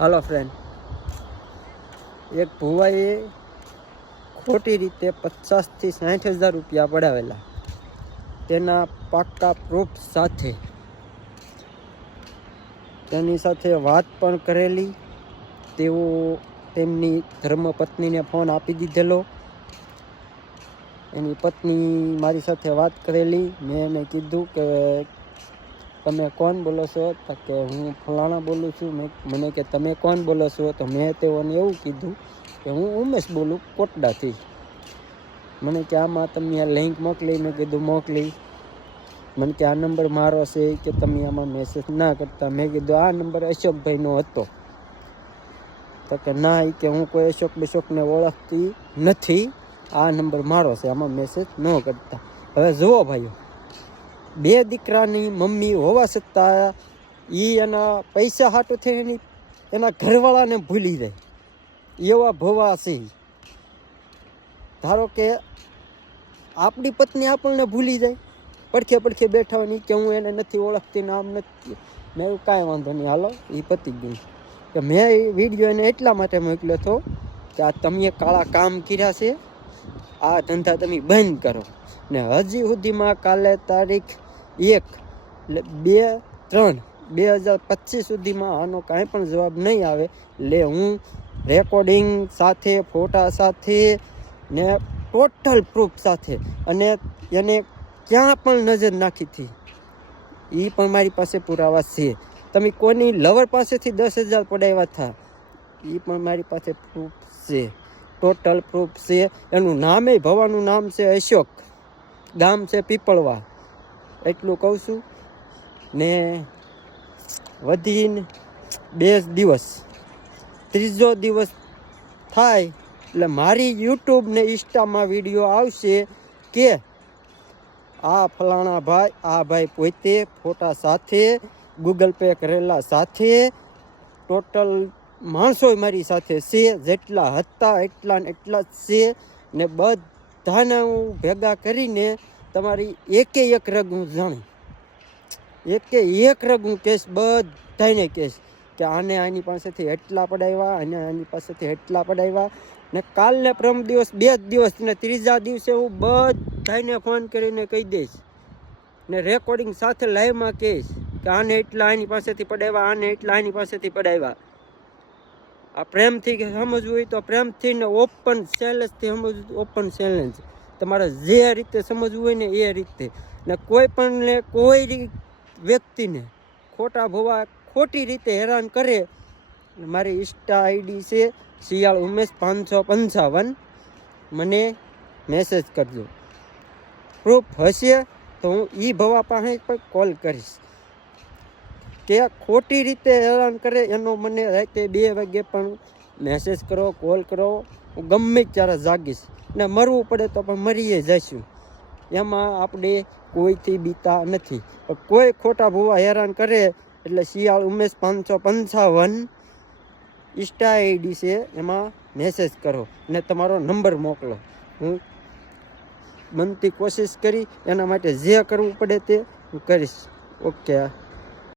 હાલો friend એક ભુવાએ ખોટી રીતે પચાસથી સાઠ હજાર રૂપિયા પડાવેલા. તેના પાક્કા પ્રૂફ સાથે. તેની સાથે વાત પણ કરેલી. તેઓ તેમની ધર્મપત્નીને ફોન આપી દીધેલો. એની પત્ની મારી સાથે વાત કરેલી. મેં એને કીધું કે તમે કોણ બોલો છો? તો કે હું ફલાણા બોલું છું. મને કે તમે કોણ બોલો છો? તો મેં તેઓને એવું કીધું કે હું ઉમેશ બોલું, કોટડાથી. મને કે આમાં તમે લિંક મોકલી. મેં કીધું, મોકલી. મને કે આ નંબર મારો છે કે તમે આમાં મેસેજ ના કરતા. મેં કીધું, આ નંબર અશોકભાઈનો હતો. તો કે ના કે હું કોઈ અશોક બશોકને ઓળખતી નથી. આ નંબર મારો છે. આમાં મેસેજ ન કરતા. હવે જુઓ ભાઈઓ. બે દીકરાની મમ્મી હોવા છતાં એ એના પૈસા હાટો થઈ એની એના ઘરવાળાને ભૂલી જાય. એવા ભવા છે ધારો કે આપણી પત્ની આપણને ભૂલી જાય. પડખે પડખે બેઠા હોય કે હું એને નથી ઓળખતી નામ નથી. મેં એવું કાંઈ વાંધો નહીં. હાલો એ પતી ગયું કે મેં એ વીડિયો એને એટલા માટે મોકલ્યો હતો કે આ તમે કાળા કામ કર્યા છે. આ ધંધા તમે બંધ કરો. ને હજી સુધીમાં કાલે તારીખ એક બે, ત્રણ, બે હજાર પચીસ સુધીમાં આનો કાંઈ પણ જવાબ નહીં આવે. એટલે હું રેકોર્ડિંગ સાથે, ફોટા સાથે ને ટોટલ પ્રૂફ સાથે અને એને ક્યાં પણ નજર નાખી હતી. એ પણ મારી પાસે પુરાવા છે. તમે કોની લવર પાસેથી દસ હજાર પડાવ્યા હતા. એ પણ મારી પાસે પ્રૂફ છે. ટોટલ પ્રૂફ છે. એનું નામે ભવાનું નામ છે અશોક. ગામ છે પીપળવા. એટલું કહું છું. ને વધીને બે દિવસ. ત્રીજો દિવસ થાય, એટલે મારી યુટ્યુબ ને ઇન્સ્ટામાં વીડિયો આવશે કે આ ફલાણા ભાઈ, આ ભાઈ પોતે ફોટા સાથે ગૂગલ પે કરેલા સાથે ટોટલ માણસો મારી સાથે છે, જેટલા હતા એટલા ને એટલા જ છે ને બધાને હું ભેગા કરીને તમારી એકે એક રગ હું જાણી. એકે એક રગ હું કહીશ બધાને કહીશ કે આને આની પાસેથી એટલા પડાવ્યા અને આની પાસેથી એટલા પડાવ્યા ને કાલને પ્રમ દિવસ, બે જ દિવસ ને ત્રીજા દિવસે હું બધાને ફોન કરીને કહી દઈશ ને રેકોર્ડિંગ સાથે લાઈવમાં કહીશ કે આને એટલા આની પાસેથી પડાવ્યા, આને એટલા આની પાસેથી પડાવ્યા. આ પ્રેમથી સમજવું હોય તો પ્રેમથી ને ઓપન ચેલેન્જથી સમજવું ઓપન ચેલેન્જ તમારે જે રીતે સમજવું હોય ને એ રીતે. ને કોઈ પણને કોઈ વ્યક્તિને ખોટા ભોવા, ખોટી રીતે હેરાન કરે મારી ઇન્સ્ટા આઈડી છે, શિયાળ ઉમેશ પાંચસો પંચાવન. મને મેસેજ કરજો. પ્રૂફ હશે તો હું એ ભવા પાસે પણ કોલ કરીશ. કે ખોટી રીતે હેરાન કરે, એનો મને રાતે બે વાગે પણ મેસેજ કરો કોલ કરો. હું ગમે ત્યારે જાગીશ ને મરવું પડે તો પણ મરીએ જઈશું. એમાં આપણે કોઈથી બીતા નથી. પણ કોઈ ખોટા ભૂવા હેરાન કરે એટલે શિયાળ ઉમેશ પાંચસો પંચાવન ઇન્સ્ટા આઈડી છે, એમાં મેસેજ કરો ને તમારો નંબર મોકલો. હું બનતી કોશિશ કરી, એના માટે જે કરવું પડે તે હું કરીશ. ઓકે.